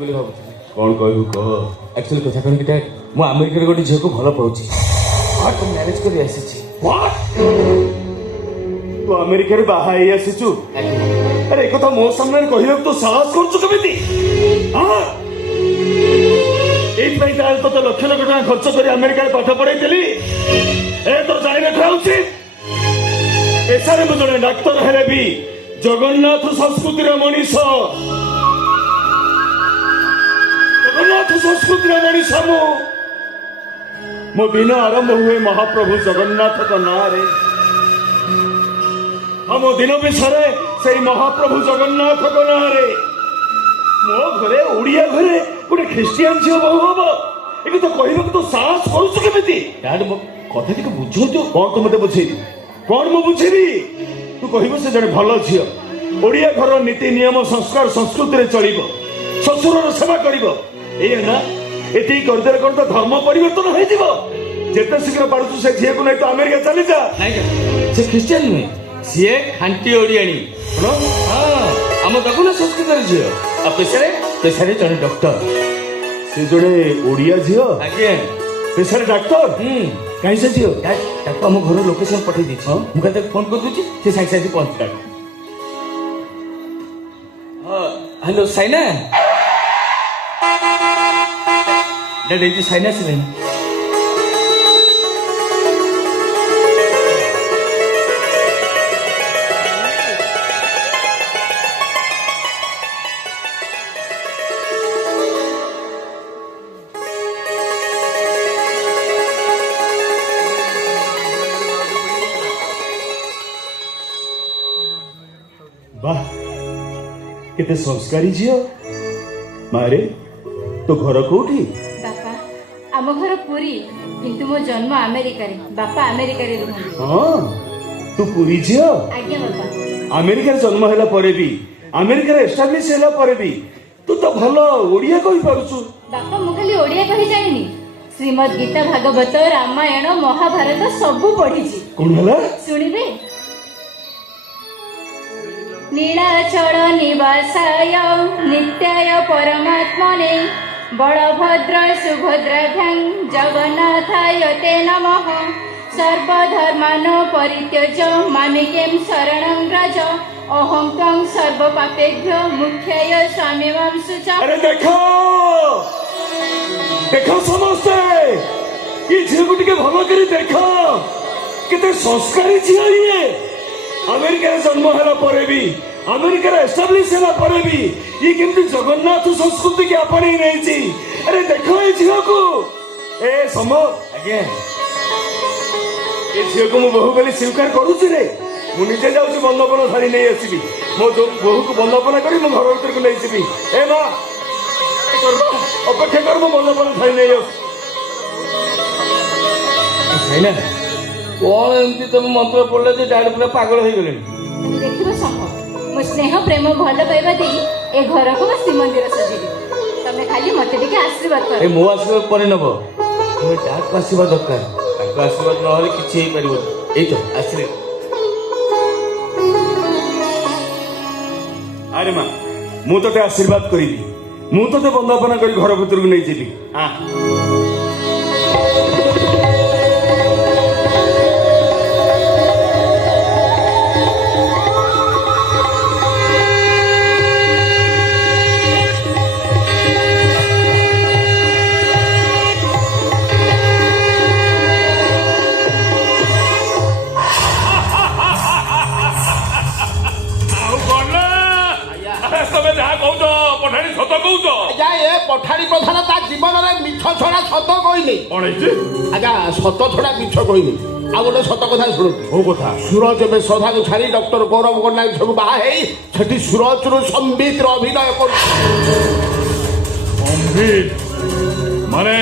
ବୋଲି ଭାବୁଥିଲି। କ'ଣ କହିବୁ କହ? ଆକ୍ଚୁଆଲି କଥା କ'ଣ କି ଡ୍ୟାଡ୍, ମୁଁ ଆମେରିକାରେ ଗୋଟେ ଝିଅକୁ ଭଲ ପାଉଛି। ତ ମ୍ୟାରେଜ୍ କରି ଆସିଛି। ତୁ ଆମେରିକାରେ ବାହା ହେଇ ଆସିଛୁ? ଆରେ ଏ କଥା ମୋ ସାମ୍ନାରେ କହିବାକୁ ତୁ ସାହସ କରୁଛୁ କେମିତି? ଏଇଥିପାଇଁ ତାହେଲେ ତୋତେ ଲକ୍ଷ ଲକ୍ଷ ଟଙ୍କା ଖର୍ଚ୍ଚ କରି ଆମେରିକାରେ ପାଠ ପଢେଇଥିଲି। ଏ ତୋର ଜାଣି ରଖିବା ଉଚିତ। ପେଶାରେ ମୁଁ ଜଣେ ଡାକ୍ତର ହେଲେ ବି ଜଗନ୍ନାଥ ସଂସ୍କୃତିର ମଣିଷ। ଜଗନ୍ନାଥ ସଂସ୍କୃତିର ମଣିଷ ମୋ ଦିନ ଆରମ୍ଭ ହୁଏ ମହାପ୍ରଭୁ ଜଗନ୍ନାଥଙ୍କ ନାଁରେ। ଆଉ ମୋ ଦିନ ବି ସରେ ସେଇ ମହାପ୍ରଭୁ ଜଗନ୍ନାଥଙ୍କ ନାଁରେ। ମୋ ଘରେ ଓଡିଆ ଘରେ ଗୋଟେ ଖ୍ରୀଷ୍ଟିଆନ ଝିଅ ବୋହୂ ହବ, ଏ କଥା କହିବାକୁ ତୁ ସାହସ କରୁଛୁ କେମିତି? ଡ୍ୟାଡ୍ ମୋ କଥା ଟିକେ ବୁଝନ୍ତୁ। କ'ଣ ତୁ ମତେ ବୁଝେଇବି? କ'ଣ ମୁଁ ବୁଝିବି? ତୁ କହିବୁ ସେ ଜଣେ ଭଲ ଝିଅ, ଓଡିଆ ଘରର ନୀତି ନିୟମ ସଂସ୍କାର ସଂସ୍କୃତିରେ ଚଳିବ, ଶ୍ୱଶୁରର ସେବା କରିବ। ଏଇଆ ନା? ଏତିକି କରିଦେଲେ କ'ଣ ତ ଧର୍ମ ପରିବର୍ତ୍ତନ ହେଇଯିବ? ଯେତେ ଶୀଘ୍ର ପାରୁଛୁ ସେ ଝିଅକୁ ନେଇ ତୁ ଆମେରିକା ଚାଲିଯା। ନାଇଁ, ସେ ଖ୍ରୀଷ୍ଟିଆନ ନୁହେଁ, ସିଏ ଖାଣ୍ଟି ଓଡ଼ିଆଣୀ। ଆମ ଜଗନ୍ନାଥ ସଂସ୍କୃତିର ଝିଅ। ଆଉ ପେଶାରେ ଜଣେ ଡକ୍ଟର। ସେ ଜଣେ ଓଡିଆ ଝିଅ? ଆଜ୍ଞା। ପେଶାରେ ଡାକ୍ତର? କାହିଁ ସେ ଝିଅ? ତାକୁ ଆମ ଘର ଲୋକେସନ ପଠେଇ ଦେଇଛି। ମୁଁ କାଲି ତାକୁ ଫୋନ କରିଦେଉଛି, ସେ ସାଙ୍ଗେ ସାଙ୍ଗେ ପହଞ୍ଚିଲାଣି। ହ୍ୟାଲୋ ସାଇନା। ଡ୍ୟାଡ୍ ଏଇଠି ସାଇନା ଆସିଲେଣି। ବାহ, କେତେ ସଂସ୍କାରୀ ଝିଅ। ମାରେ, ତୋ ଘର କୋଉଠି? ବାପା, ଆମ ଘର ପୁରୀ, କିନ୍ତୁ ମୋ ଜନ୍ମ ଆମେରିକାରେ। ବାପା ଆମେରିକାରେ ରୁହନ୍ତି। ହଁ, ତୁ ପୁରୀ ଝିଅ? ଆଜ୍ଞା ବାପା। ଆମେରିକାରେ ଜନ୍ମ ହେଲା ପରେ ବି, ଆମେରିକାରେ ଏଷ୍ଟାବ୍ଲିଶ ହେଲା ପରେ ବି ତୁ ତ ଭଲ ଓଡିଆ କହିପାରୁଛୁ। ବାପା, ମୁଁ ଖାଲି ଓଡିଆ କହି ଜାଣିନି, ଶ୍ରୀମଦ ଗୀତା, ଭାଗବତ, ରାମାୟଣ, ମହାଭାରତ ସବୁ ପଢିଛି। କ'ଣ ହେଲା? ଶୁଣିବେ? नीलाचल निवासाय नित्याय परमात्मने बलभद्र सुभद्राभ्यां जगन्नाथाय ते नमः। सर्वधर्मान् परित्यज्य मामेकं शरणं व्रज अहं त्वं सर्वपापेभ्यो मुख्याय स्वामिमां शुच। अरे देखो देखो समस्ते, ये झील को टिके भलो करी देखो, केते संस्कारी झील ये। अमेरिका जन्म है परे भी, अमेरिका एस्टाब्लिश है परे भी ये केमती जगन्नाथ संस्कृति की आपणे नहीं। अरे देखो ये झील को। ए समो, ଆଜ୍ଞା। ये झील को मु बहु बोली स्वीकार करूची रे। मु निजे जाउची बंदपन धरी नहीं आसीबी। मो जो बहु को बंदपन करी मो घर भीतर को नहीं जीबी। ए मां अपेक्षा कर, मो बंदपन धरी नहीं आस। ସାଇନା, କ'ଣ ଏମିତି ତମେ ମନ୍ତ୍ର ପଢିଲେ ଯେ ଡ୍ୟାଡ୍ ପୁରା ପାଗଳ ହେଇଗଲେଣି? ତମେ ଦେଖିବ ସମ୍ଭବ, ମୋ ସ୍ନେହ ପ୍ରେମ ଭଲ ପାଇବା ଦେଇ ଏ ଘରକୁ ମୋ ଶ୍ରୀମନ୍ଦିର ସଜେଇବି। ତମେ ଖାଲି ମତେ ଟିକେ ଆଶୀର୍ବାଦ କର। ଏ ମୋ ଆଶୀର୍ବାଦ ପରେ ନେବ, ତମେ ଡ୍ୟାଡ୍କୁ ଆସିବା ଦରକାର। ତାଙ୍କ ଆଶୀର୍ବାଦ ନହେଲେ କିଛି ହେଇପାରିବନି। ଏଇ ତ ଆସିଲେ। अरे मां, मु तो आशीर्वाद करी, मु तो बंदपना करी घर भीतर को नहीं जीबी। पठाणी प्रधान ता जीवन में मिछ छड़ा सत कहनी। आज्ञा सत छड़ा मिछ कहनी। आ गोटे सत कथा शुणु। ओ कथा? सूरज में सदा को छाड़ी डॉक्टर गौरव गन्ना झील बाहा है सेठी सूरज रु संबित अभिनय कर। संबित माने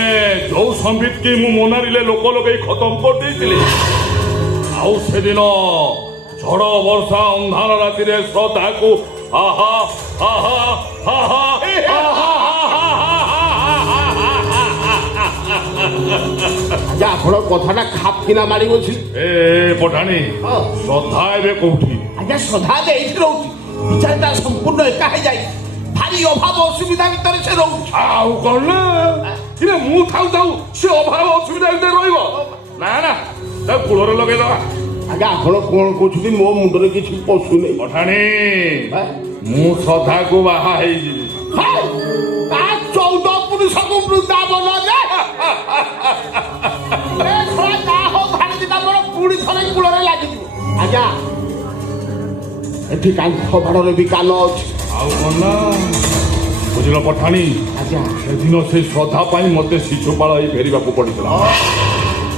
जो संबित की मु मोनारिले लोक लगे खत्म कर देइतिले। आउ से दिन झड़ वर्षा अंधार राति रे श्रद्धा को आहा आहा आहा आज्ञा आपण कथाटा खाप किना मारी बसी। ए पठाणी, श्रद्धा एबे कोठी? आज्ञा श्रद्धा जे एठी रहउची, विचारटा संपूर्ण एका हे जाई। ଭାରି ଅଭାବ ଅସୁବିଧା ଭିତରେ ସେ ରହୁଛି। ଆଉ କଣ ନା କିରେ ମୁଁ ଥାଉ ଥାଉ ସେ ଅଭାବ ଅସୁବିଧା ଭିତରେ ରହିବ ନା ନା ତା କୂଳରେ ଲଗେଇଦବା। ଆଜ୍ଞା ଆପଣ କଣ କହୁଛନ୍ତି ମୋ ମୁଣ୍ଡରେ କିଛି ପଶୁନି। ପଠାଣି ମୁଁ ଶ୍ରଦ୍ଧାକୁ ବାହା ହେଇଯିବି। ତା 14 ପୁରୁଷକୁ ବୃନ୍ଦାବନରେ ଯାହା ହଉ ଭାରି ଦିନ ଆମର ପୁଣି ଥରେ କୂଳରେ ଲାଗିଯିବ। ଆଜ୍ଞା ଏଠି କାନ୍ଥ ବାଡ଼ରେ ବି କାନ ଅଛି। ଆଉ କଣ ନା ବୁଝିଲ ପଠାଣି ଆଜ୍ଞା ସେଦିନ ସେ ଶ୍ରଦ୍ଧା ପାଇଁ ମତେ ଶିଶୁପାଳ ହେଇ ଫେରିବାକୁ ପଡିଥିଲା।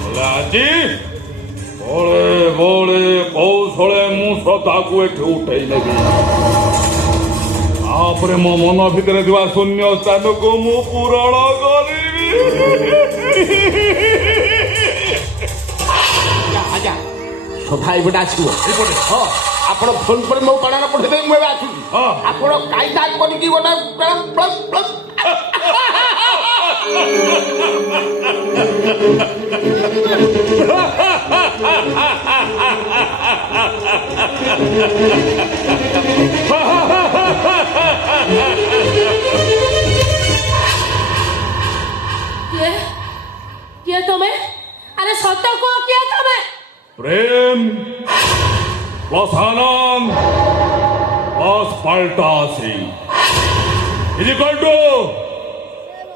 ହେଲେ ଆଜି ବଳେ ବଳେ କୌଶଳେ ମୁଁ ଶ୍ରଦ୍ଧାକୁ ଏଠି ଉଠେଇ ନେବି। ତାପରେ ମୋ ମନ ଭିତରେ ଥିବା ଶୂନ୍ୟ ସ୍ଥାନକୁ ମୁଁ ପୂରଣ କରିବି। ଆଜ୍ଞା ସଭା ଏଇପଟେ ଆସିବ। ଏଇପଟେ ହଁ ଆପଣ ଫୋନ କରି ମୋ କଣାରେ ପଠେଇଦେବେ ମୁଁ ଏବେ ଆସୁଛି। ହଁ। ଆପଣ କାଇଦା କରିକି ଗୋଟେ କିଏ ତମେ? ଆରେ ସତ କୁହ କିଏ ତମେ? प्रेम plus Anand plus Palta Singh is equal to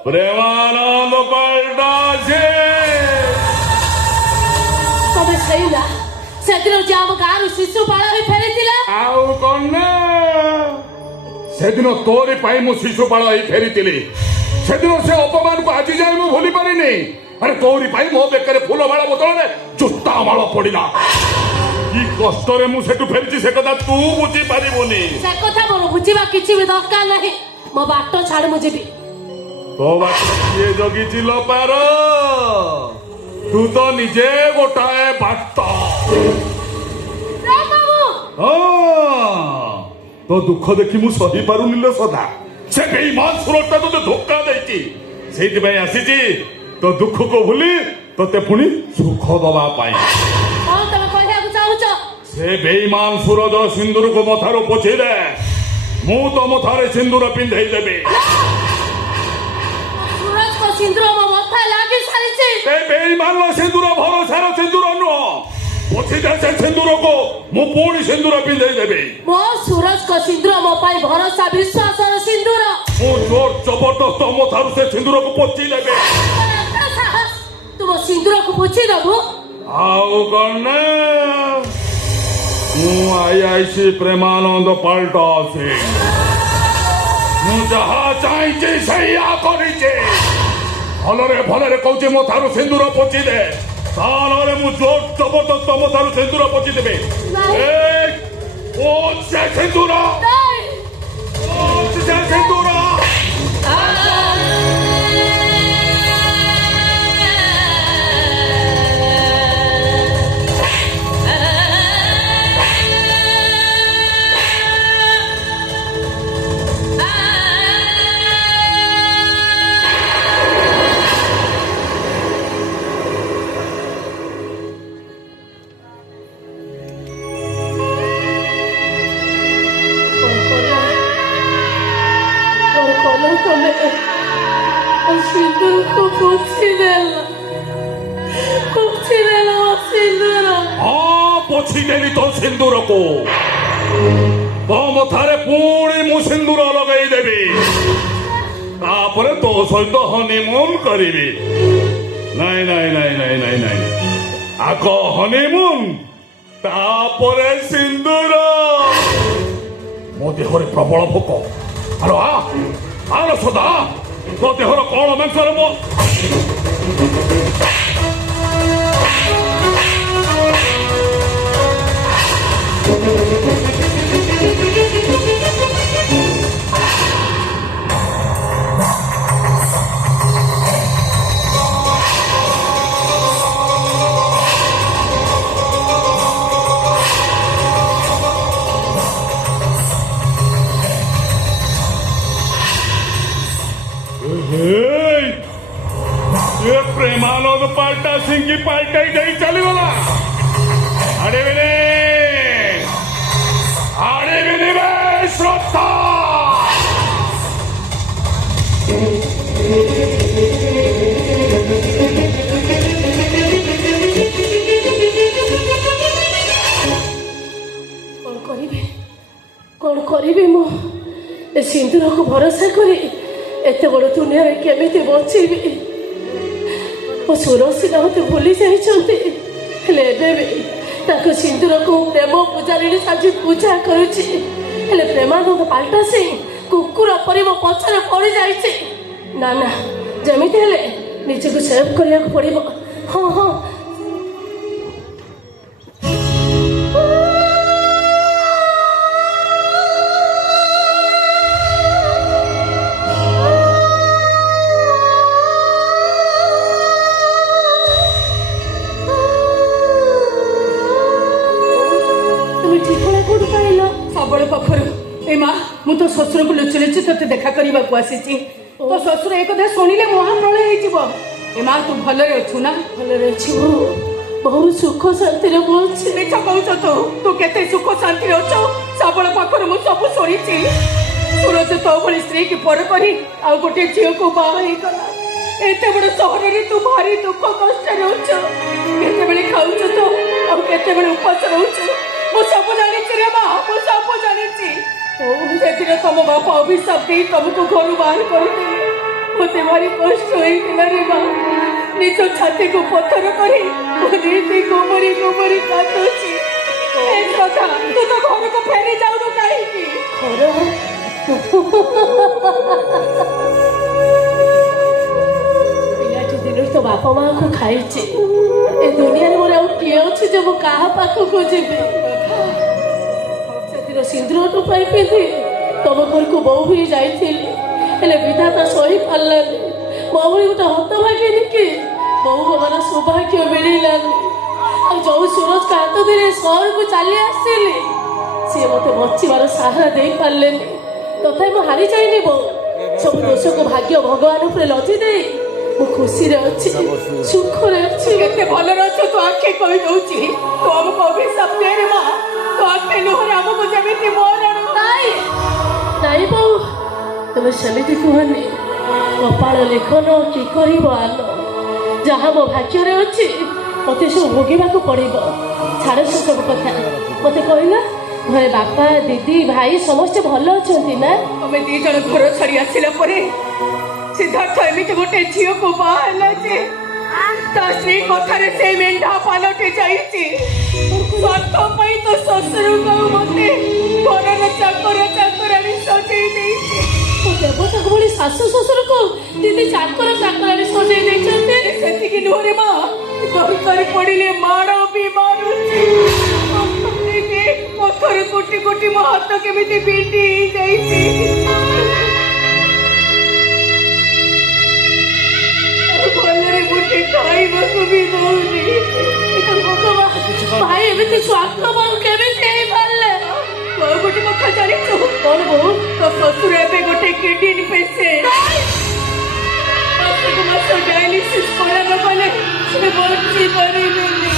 Premanand Palta Singh. ତମେ ସେଇଲା ସେଦିନ ଯେ ଆମ ଗାଁରୁ ଶିଶୁପାଳ ହେଇ ଫେରିଥିଲା। ଆଉ କଣ ନା ସେଦିନ ତୋରି ପାଇଁ ମୁଁ ଶିଶୁପାଳ ହେଇ ଫେରିଥିଲି। ସେଦିନ ସେ ଅପମାନକୁ ଆଜି ଯାଏ ମୁଁ ଭୁଲି ପାରିନି। ଆରେ ତୋରି ପାଇଁ ମୋ ବେକରେ ଫୁଲ ମାଳ ବଦଳରେ ଜୋତା ମାଳ ପଡିଲା। କି କଷ୍ଟରେ ମୁଁ ସେଠୁ ଫେରିଛି ସେ କଥା ତୁ ବୁଝି ପାରିବୁନି। ସେ କଥା ମୋର ବୁଝିବା କିଛି ବି ଦରକାର ନାହିଁ। ମୋ ବାଟ ଛାଡ ମୁଁ ଯିବି। ତୋ ବାଟ କିଏ ଜଗିଛି ଲୋ ପାର? ତୁ ତ ନିଜେ ଗୋଟାଏ ବାଟ। ତୋ ଦୁଃଖ ଦେଖି ମୁଁ ସହି ପାରୁନି ଲୋ ସଦା। ସେ ବେଇମାନ ସୁରଟା ତୋତେ ଧୋକା ଦେଇଛି। ସେଇଥିପାଇଁ ଆସିଛି ତୋ ଦୁଃଖକୁ ଭୁଲି ତୋତେ ପୁଣି ସୁଖ ଦବା ପାଇଁ। କଣ ତମେ କହିବାକୁ ଚାହୁଁଛ? ସେ ବେଇମାନ ସୁରଜର ସିନ୍ଦୁରକୁ ମଥାରୁ ପୋଛି ଦେ। ମୁଁ ତ ମଥାରେ ସିନ୍ଦୁର ପିନ୍ଧେଇ ଦେବି। ସୁରଜଙ୍କ ସିନ୍ଦୁର ମୋ ମଥା ଲାଗି ସାରିଛି। ସେ ବେଇମାନର ସିନ୍ଦୁର ଭରସାର ସିନ୍ଦୁର ନୁହଁ। ପୋଛି ଦେ ସେ ସିନ୍ଦୁରକୁ ମୁଁ ପୁଣି ସିନ୍ଦୁର ପିନ୍ଧେଇ ଦେବି। ମୋ ସୁରଜଙ୍କ ସିନ୍ଦୁର ମୋ ପାଇଁ ଭରସା ବିଶ୍ୱାସର ସିନ୍ଦୁର। ମୁଁ ଜୋର ଜବରଦସ୍ତ ମଥାରୁ ସେ ସିନ୍ଦୁରକୁ ପୋଛି ଦେବି। ତୁମ ସିନ୍ଦୁରକୁ ପୋଛି ଦବୁ? ଆଉ କଣ ନା ମୁଁ ଆଇଆଇସି ପ୍ରେମାନନ୍ଦ ପାଲଟା ସିଂ। ମୁଁ ଯାହା ଚାହିଁଛି ସେଇଆ କରିଛି। ଭଲରେ ଭଲରେ କହୁଛି ମଥାରୁ ସିନ୍ଦୁର ପୋଛି ଦେ। ତାହେଲେ ମୁଁ ଜୋର ଜବରଦସ୍ତ ମଥାରୁ ସିନ୍ଦୁର ପୋଛି ଦେବି। ସେ ସିନ୍ଦୁର ସେ ସିନ୍ଦୁର ସିନ୍ଦୁରକୁ ପୋଛି ଦେଲା ମୋ ସିନ୍ଦୁର। ହଁ ପୋଛି ଦେଲି ତୋ ସିନ୍ଦୁରକୁ। ତୋ ମଥାରେ ପୁଣି ମୁଁ ସିନ୍ଦୁର ଲଗେଇ ଦେବି। ତାପରେ ତୋ ସହିତ ହନିମୁନ କରିବି। ନାଇଁ ନାଇଁ ନାଇଁ ନାଇଁ ନାଇଁ ନାଇଁ ଆଗ ହନିମୁନ ତାପରେ ସିନ୍ଦୁର। ମୋ ଦେହରେ ପ୍ରବଳ ଭୋକ। ଆଲୋ ଆଲୋ ସଦା ତୋ ଦେହର କଣ ମାଂସରେ ମୋ प्रेमानंद पाल्टा सिंह की पाल्टा ही नहीं चलीगला। आड़े बिने बे श्रोता कौन करी मु सिंदूर को भरोसा करी एत बड़ दुनिया केमी बचेबी मो सुरसिला मत भूली जाते सिंदूर को प्रेम पूजारी साजी पूजा करुच्ची प्रेमानंद पाल्टा सिंह कुकुर परी मो पछरे पड़ जाइए ना ना जमी निजक सेव करने पड़ो हाँ हाँ सबल पाखर ए माँ मु तो शशुर को लुचि लुचि ते देखा करने को आसी तो शशुर एक कथा शुणिले महाप्रलय हो ए माँ तू भलरे अच्छु ना भलरे अच्छी बहुत सुख शांति मिछ कहू तू केते सुख शांति अच्छु सबल पाखर मु सब शुणी सूरज तो भली स्त्री की पर करी आ गोटे झील को बाहा गला एत बड़ सहर में तू भारी दुख कष्ट केते खाऊ तो आते उपास रोचु मु सब जानी रे माँ मु सब जानी तुम बापा अभिशाप दे तुमको घर बाहर करते मत भारी कष्ट होता रे माँ निज छाती को पत्थर करी गोमरी गोमरी काटुची श्रद्धा तू तो घर को फेरी जाऊनु कहीं पिलाटी दिन तो बापा माँ को खाई ए दुनिया मोर आउ किए अच्छे जो मु क्या पाखक जीवी सिंदूर तो पाई पिंधि तुम घर को बो भी जाइए विधाता सही पार्लानी मो भाई गोटे हतभागी कि बो हमारा सौभाग्य मिलानी जो सूरज का हाथ धीरे सहर को चली आसिली सी मत बचार सहारा दे पारे तथा मुझे हारी जाइनी बो सब दोष को भाग्य भगवान उपर लदी दे मु खुशी अच्छी सुख अच्छी केते भलरे अच्छु तू आखि कही दउची तू हमको अभिशाप दे रे माँ तो आते नुहरे हमको जमीती मोर नाई बो तुम सेमती कहनी कपाल लेखन कि कर आलो जहाँ मो भाग्य अच्छी मत सब भोगवा पड़ो छाड़ से सब कथा मत कहला घरे बापा दीदी भाई समस्ते भल अच्छा ना तुम्हें दी जन घर छाड़ी आसला सिद्धार्थ एमती गोटे झील को बाहला स्त्री कथार से मेढा पालटे जाइए स्वार्थ तो शशुर को मत घर चाकर चाकराणी सजे देवता को भाई शाशु शशुर को दीदी चाकर चाकराणी सजे से नुहरे माँ दरकार पड़े माड़ भी मारुची पत्थर कोटी कोटी मो हाथ केमी बिंडी भलरे मुठे खाइबा भी दौनी भाई एमती स्वार्थवान केमिति पारे गोटे कथा जानिଛୁ कौन बो तो शशुर एबे गोटे किडनी पेशेंट मास डायलिसिस करा न गले से बची परिबेनी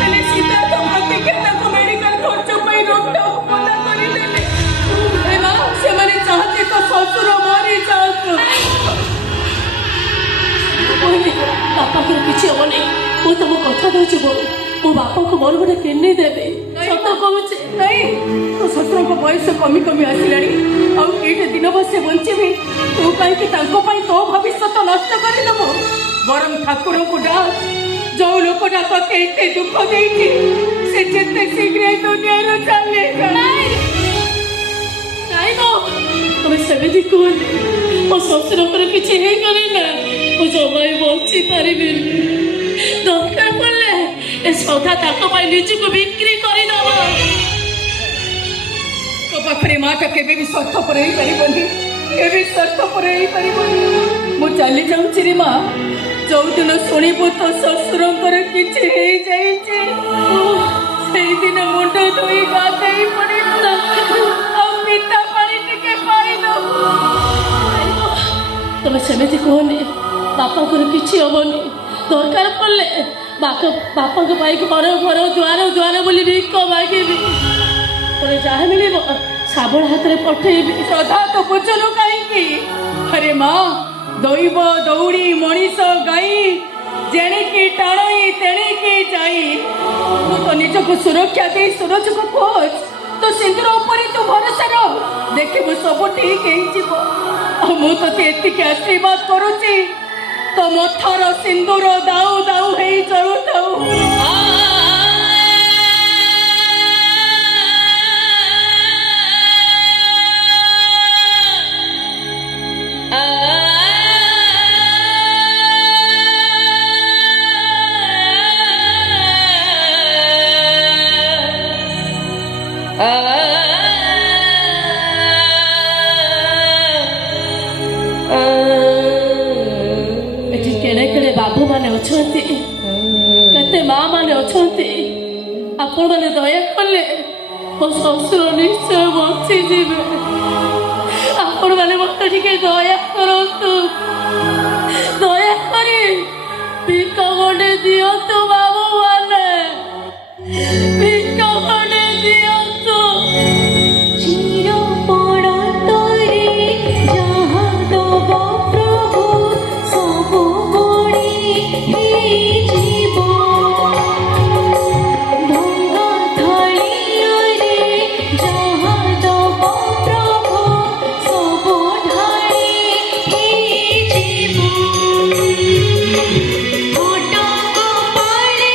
हेले सीता तो प्रतिकेता को मेडिकल खर्च पई रोकटा पता करि देले ए मां से माने चाहते तो शशुर मरि जात बापा को किसी हम नहीं वो तुम कथा दूची बो मो बापा को मोर गोटे किडनी देवे सत कहूँ नहीं तो शशुर को बयस कमी कमी आसिलानी आठ दिन बसे बंचे तू कहीं तो भविष्य नष्ट करदेव बरम ठाकुर को डाक जो लोकटा ते एते दुख देती से जेते शीघ्र दुनिया चले तुम्हें सेमती कहनी मो शशुर किसी ना मु जमाई बची पारि दरकार पड़े ए सौदा निजक बिक्री करदेव तो पाखे माँ तो केबे भी स्वार्थ पर केबे स्वार्थ पर मु चली जाऊँ रे माँ जो दिन शुणु तो शशुर किसी दिन मुंड धोई गाधे पड़े पिता पानी टिके तुम्हें सेमती कहनी बापा को किसी हमनी दरकार पड़े बापा घर घर द्वार द्वार बोली भिक मागिबी जहाँ मिल साबल हाथ में पठेबी श्रद्धा तो बुझलु कहीं अरे माँ दौब दौड़ी मनीष गाई जेणिकी टाणी तेणिकी जाई तू तो निज को सुरक्षा दे सूरज को खोज तो सिंदूर ऊपर तू भरोसा रह देखिबु सब ठीक हो मुझे एतिक आशीर्वाद करुची तो मथार सिंदूर दाऊ दाऊ है चलुताऊ ଏଠି କେଡ଼େ କେଡ଼େ ବାବୁ ମାନେ ଅଛନ୍ତି କେତେ ମା ମାନେ ଅଛନ୍ତି ଆପଣମାନେ ଦୟା କଲେ ମୋ ଶ୍ୱଶୁର ନିଶ୍ଚୟ ବଞ୍ଚିଯିବେ ଆପଣମାନେ ମତେ ଟିକେ ଦୟା କରନ୍ତୁ ଦୟାକରି ଭିକ ଗୋଟେ ଦିଅନ୍ତୁ ବାବୁ ମାନେ ଭିକ ଗୋଟେ ଦିଅନ୍ତୁ চির পড়তরে যাহা দব প্রভু সবু বড়ি জীব ভঙ্গা থালিরে যাহা দব প্রভু সবু ঢালি জীব ফোটক পাড়ে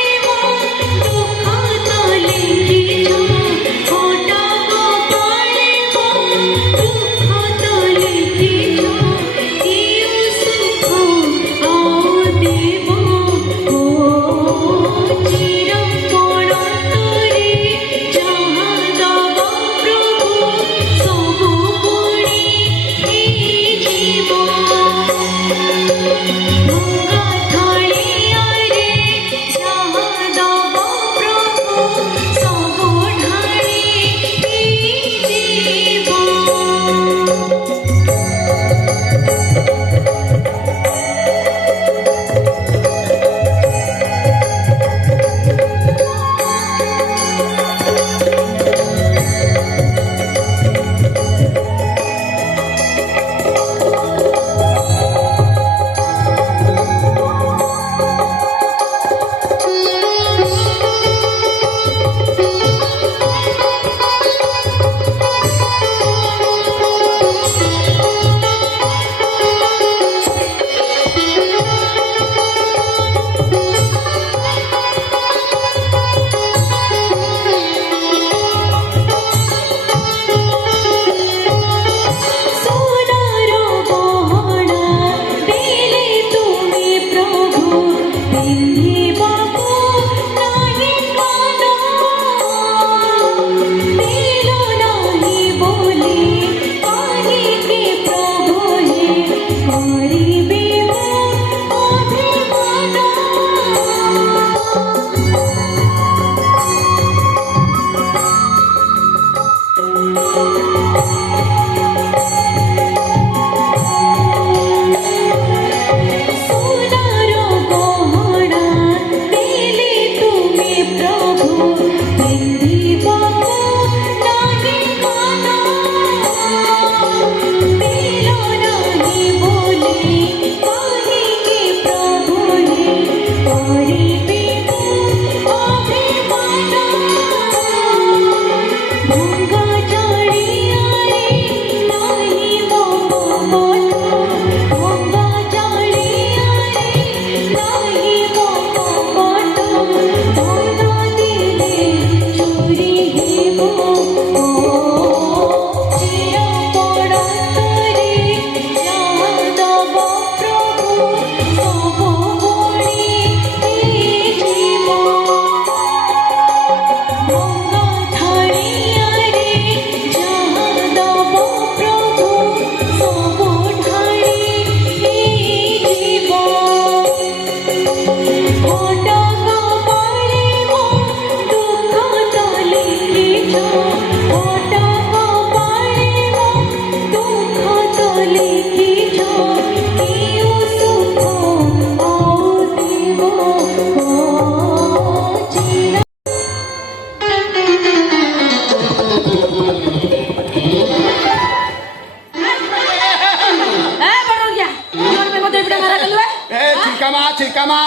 ଚିକାମା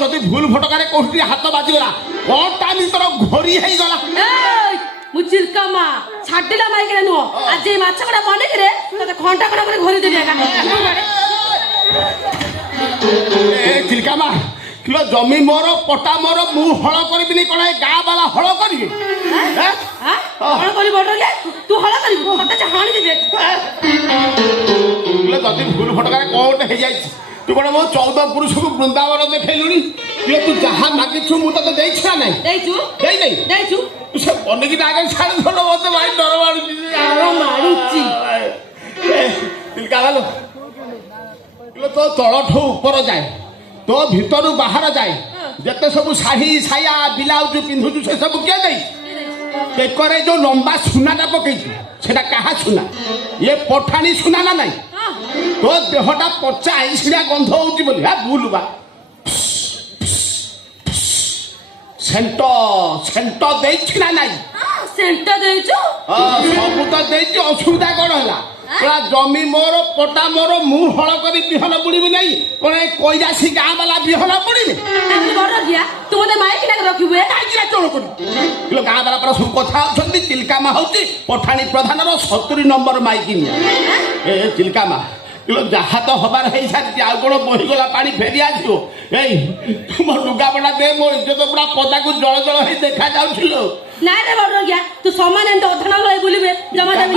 ଯଦି ଭୁଲ ଫଟକାରେ କୋଉଠି ହାତ ବାଜିଗଲା କଣ ତା ଭିତର ଘୋରି ହେଇଗଲା। ଏଇ, ମୁଁ ଚିଲକାମା ଛାଡ଼ିଲା ମାଇକିରେ ନୁହଁ ଆଜି ଏଇ ମାଛ କଟା ବନେଇକିରେ ତତେ ଘଣ୍ଟା କଟା କରି ଘୋରି ଦେବି ଏକା। ଚିଲକାମା କିଲୋ ଜମି ମୋର ପଟା ମୋର ମୁଁ ହଳ କରିବିନି କଣ ଏ ଗାଁ ବାଲା ହଳ କରିବି। ହଳ କରିବୁ ତୁ ହଳ କରିବୁ ତତେ ହାଣି ଦେବି। ଯଦି ଭୁଲ ଫଟକାରେ କଣ ଗୋଟେ ହେଇଯାଇଛି ତୁ କଣ ମୋ 14 ପୁରୁଷକୁ ବୃନ୍ଦାବନ ଦେଖେଇଲୁଣି କିଲୋ ତୁ ଯାହା ମାଗିଛୁ ମୁଁ ତତେ ଦେଇଛି ନା ନାଇଁ ଦେଇଛୁ ଦେଇଛୁ ଦେଇଛୁ ସେ ବନିକି ଆଗେ ଛାଡ଼ି ଧର ମତେ ଭାଇ ଡର ମାଡୁଛି। ଚିଲକା ବାଲୋ କିଲୋ ତୋ ତଳଠୁ ଉପର ଯାଏ ତୋ ଭିତରୁ ବାହାର ଯାଏ ଯେତେ ସବୁ ଶାଢୀ ସାୟା ବ୍ଲାଉଜ ପିନ୍ଧୁଛୁ ସେ ସବୁ କିଏ ଦେଇ ବେକରେ ଯୋଉ ଲମ୍ବା ସୁନାଟା ପକେଇଛୁ ସେଟା କାହା ସୁନା ଇଏ ପଠାଣି ସୁନା ନା ନାଇଁ ତୋ ଦେହଟା ପଚା ଆଇଁଷିଆ ଗନ୍ଧ ହଉଛି ବୋଲି ଭୁଲ ବା ସେଣ୍ଟ ସେଣ୍ଟ ଦେଇଛି ନା ନାଇଁ ସେଣ୍ଟ ଦେଇଛୁ ସବୁ ତ ଦେଇଛି ଅସୁବିଧା କଣ ହେଲା ପୁରା ଜମି ମୋର ପଟା ମୋର ମୁଁ ହଳ କରି ବିହନ ବୁଣିବି ନାହିଁ କଣ ଏ କଇରାସି ଗାଁ ବାଲା ବିହନ ବୁଣିବି ତୁ ମତେ ମାଇକି ରଖିବୁ କାହିଁକି ଚୋର କରିବୁ କିଲୋ ଗାଁ ବାଲା ପରା ସବୁ କଥା ଅଛନ୍ତି ଚିଲକାମା ହଉଛି ପଠାଣି ପ୍ରଧାନର 70 ନମ୍ବର ମାଇକି ନିଆ ଏ ଚିଲକାମା କିଲୋ ଯାହା ତ ହବାର ହେଇସାରିଛି ଆଉ କଣ ବହିଗଲା ପାଣି ଫେରି ଆସିବ ଏଇ ତୁମ ଲୁଗାପଟା ଦେ ମୋ ଇଜ୍ଜତ ପୁରା ପଦାକୁ ଜଳ ଜଳ ହେଇ ଦେଖା ଯାଉଥିଲ ନାଇଁ ରେ ବଡ ତୁ ସମାନ ଏମିତି ଅଧା ଲଙ୍ଗଳ ବୁଲିବେ ଜମା ଦେବି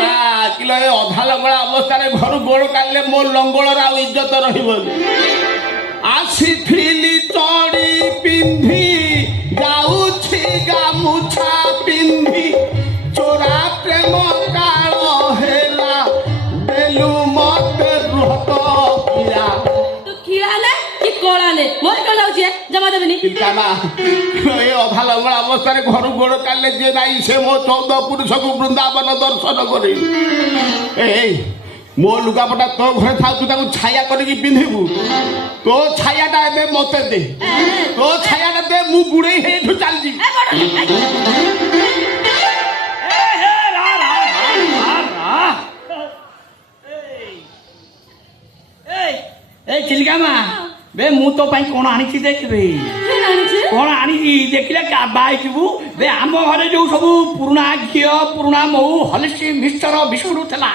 କିଲୋ ଏ ଅଧା ଲଙ୍ଗଳା ଅବସ୍ଥାରେ ଘରୁ ଗୋଡ଼ କାଢିଲେ ମୋ ଲଙ୍ଗଳର ଆଉ ଇଜ୍ଜତ ରହିବନି ଆସିଥିଲି ଚଢି ପିନ୍ଧି ଯାଉଛି ଗାମୁଛା ପିନ୍ଧି ଚୋରା ପ୍ରେମ କାଳ ହେଲା ଦେଲୁ ମତେ ବୃହତ ପିଲା ତୁ ଖିଳା ନେ କି କଳା ନେ ମୋର କଣ ଲାଗୁଛି ଜମା ଦେବିନି ଚିଲକାମା ଏ ଅଧା ଲଙ୍ଗଳା ଅବସ୍ଥାରେ ଘରୁ ଗୋଡ଼ କାଢିଲେ ଯିଏ ନାହିଁ ସେ ମୋ 14 ପୁରୁଷକୁ ବୃନ୍ଦାବନ ଦର୍ଶନ କରି ଏଇ ମୋ ଲୁଗାପଟା ତୋ ଘରେ ଥାଉ ତୁ ତାକୁ ଛାୟା କରିକି ପିନ୍ଧିବୁ ତୋ ଛାୟାଟା ଏବେ ମତେ ଦେ ତୋ ଛାୟାଟା ଦେ ମୁଁ ବୁଡେଇ ହେଇଠୁ ଚାଲିଯିବି ଏ ଚିଲକାମା ବେ ମୁଁ ତୋ ପାଇଁ କଣ ଆଣିଛି ଦେଖିବେ କଣ ଆଣିଛି ଦେଖିଲେ କାବା ହେଇଯିବୁ ବେ ଆମ ଘରେ ଯୋଉ ସବୁ ପୁରୁଣା ଘିଅ ପୁରୁଣା ମହୁ ହଲିସି ମିକ୍ସଚର ବିସ୍କୁଟ ଥିଲା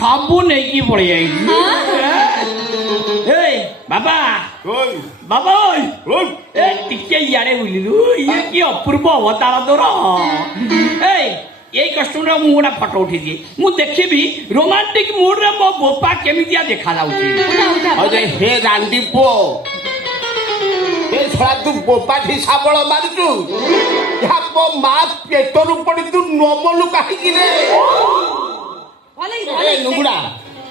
ସବୁ ନେଇକି ପଳେଇ ଆଇଛି ବାବା ବାବା ଏ ଟିକେ ଇଆଡେ ବୁଲିଲୁ ଇଏ କି ଅପୂର୍ବ ଅବତାର ତୋର ଏଇ କଷ୍ଟମର ମୁଁ ଗୋଟେ ଫଟୋ ଉଠେଇଦିଏ ମୁଁ ଦେଖିବି ରୋମାଣ୍ଟିକ ମୁଡରେ ମୋ ବୋପା କେମିତିଆ ଦେଖା ଯାଉଛି ହେ ରାଣ୍ଡି ପୁଅ ଏ ଛଡା ତୁ ବୋପାଠି ଶାବଳ ମାରୁଛୁ ମୋ ମା ପେଟରୁ ପଡି ତୁ ନମଲୁ କାହିଁକି ରେ ନୁଗୁଡା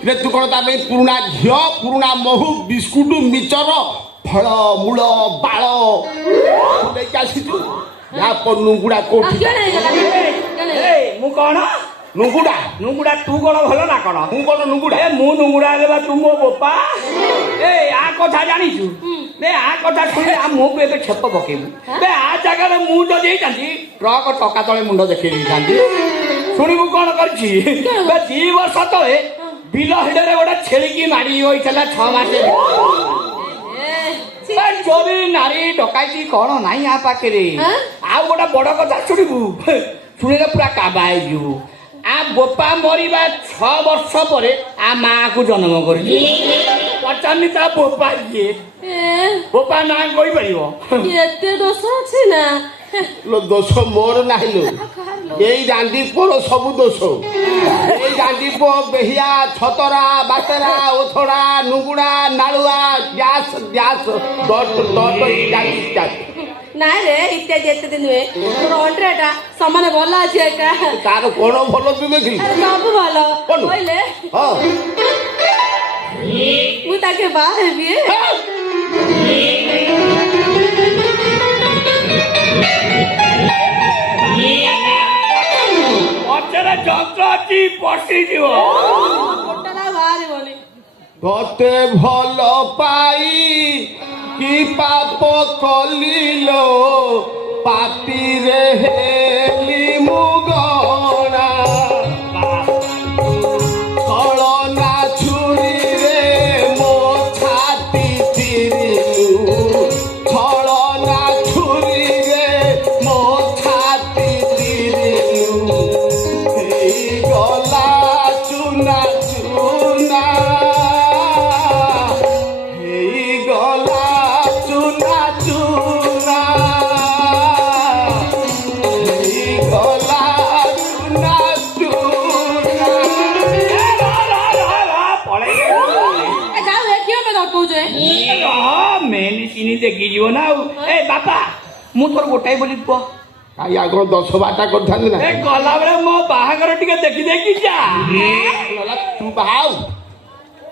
ରେ ତୁ କଣ ତା ପାଇଁ ପୁରୁଣା ଘିଅ ପୁରୁଣା ମହୁ ବିସ୍କୁଟ ମିଚର ଫଳ ମୂଳ ବାଳ ନେଇକି ଆସିଛୁ ନୁଗୁଡା କୋଉଠି ମୁଁ କଣ ନୁଗୁଡା ନୁଗୁଡା ତୁ କଣ ଭଲ ନା କଣ ମୁଁ କଣ ନୁଗୁଡା ମୁଁ ନୁଗୁଡା ଦେବା ତୁ ମୋ ବୋପା ଆ କଥା ଜାଣିଛୁ ଆ କଥା ଶୁଣିଲେ ମୁଁ ଏବେ ଛେପ ପକେଇବୁ ଆ ଜାଗାରେ ମୁଁ ଯଦି ହେଇଥାନ୍ତି ଟ୍ରକ ଟକା ତଳେ ମୁଣ୍ଡ ଦେଖେଇ ଦେଇଥାନ୍ତି ଶୁଣିବୁ କଣ କରିଛି 2 ବର୍ଷ ତଳେ ବିଲ ହିଡରେ ଗୋଟେ ଛେଳିକି ମାରି ହୋଇଥିଲା 6 ମାସ ଚୋରି ନାରୀ ଡକାଇତି କଣ ନାହିଁ ଆ ପାଖରେ ଆଉ ଗୋଟେ ବଡ କଥା ଶୁଣିବୁ ଶୁଣିଲେ ପୁରା କାବା ହେଇଯିବୁ ଆ ବୋପା ମରିବା 6 ବର୍ଷ ପରେ ଆ ମାକୁ ଜନ୍ମ କରିଛି ପଚାରିନି ତା ବୋପା କିଏ ବୋପା ନାଁ କହିପାରିବ ଏତେ ଦୋଷ ଅଛି ନା ଦୋଷ ମୋର ନାହିଁ ଲୋ ଏଇ ରାଣ୍ଡି ପୁଅର ସବୁ ଦୋଷ ଏଇ ରାଣ୍ଡି ପୁଅ ବେହିଆ ଛତରା ବାତେରା ଓଥଡା ନୁଗୁଡା ନାଳୁଆ ଗ୍ୟାସ ଗ୍ୟାସ ନାଇଁ ରେ ଇତ୍ୟାଦି ଏତେ ନୁହେଁ ତୋର ଅଣ୍ଡ୍ରେଟା ସମାନ ଭଲ ଅଛି ଏକା ତାର କଣ ଭଲ ତୁ ଦେଖିଲୁ ସବୁ ଭଲ କହିଲେ ମୁଁ ତାକେ ବାହା ହେବି ପଛରେ ଯନ୍ତ୍ର ଅଛି ପଶିଯିବ ବାହାରିବନି ତତେ ଭଲ ପାଇ କି ପାପ କଲିଲୋ ପାଟିରେ ହେଲି ମୁଁ ଗଣା କଳନା ଛୁରୀରେ ମୋ ଛାତି ଚିରି ମେନ୍ ଚିନି ଦେଖି ଯିବ ନା ଆଉ ଏ ବାପା ମୁଁ ତୋର ଗୋଟାଏ ବୋଲି ପୁଅ କାଇଁ ଆଗ 10-12ଟା କରିଥାନ୍ତି ନା ଏ ଗଲାବେଳେ ମୋ ବାହାଘର ଟିକେ ଦେଖି ଦେଖି ଯା ତୁ ବାହାଉ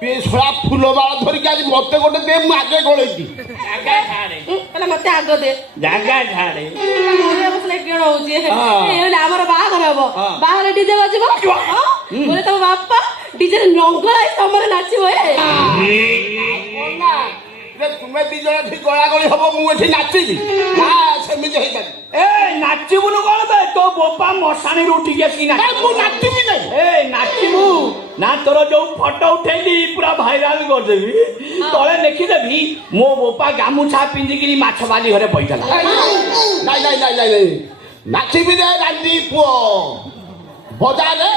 ଏ ଶଳା ଫୁଲ ବାଳ ଧରିକି ଆଜି ମତେ ଗୋଟେ ଦେ ମୁଁ ଆଗେ ଗୋଳେଇଛି ଜାଗା ଛାଡେ ହେଲେ ମତେ ଆଗ ଦେ ଜାଗା ଛାଡେ ବସିଲେ କିଣ ହଉଛି ଆମର ବାହାଘର ହବ ବାହାଘର ଡିଜେ ବାଜିବ ବୋଲେ ତମ ବାପା ଡିଜେ ନଙ୍ଗଳା ତମର ନାଚିବ ତୁମେ 2 ଜଣ ଏଠି ଗୋଳାଗୋଳି ହବ ମୁଁ ଏଠି ନାଚିବି ନା ସେମିତି ହେଇପାରିବି ଏ ନାଚିବୁନୁ କଣ ବେ ତୋ ବୋପା ମଶାଣିରୁ ଉଠିକି ଆସିକି ମୁଁ ନାଚିବି ନାହିଁ ଏ ନାଚିବୁ ନା ତୋର ଯୋଉ ଫଟୋ ଉଠେଇଲି ପୁରା ଭାଇରାଲ କରିଦେବି ତଳେ ଲେଖିଦେବି ମୋ ବୋପା ଗାମୁଛା ପିନ୍ଧିକିରି ମାଛ ବାଲି ଘରେ ବଇଥିଲା ନାଇଁ ନାଚିବି ରେ ରାଣ୍ଡି ପୁଅ ବଜାରେ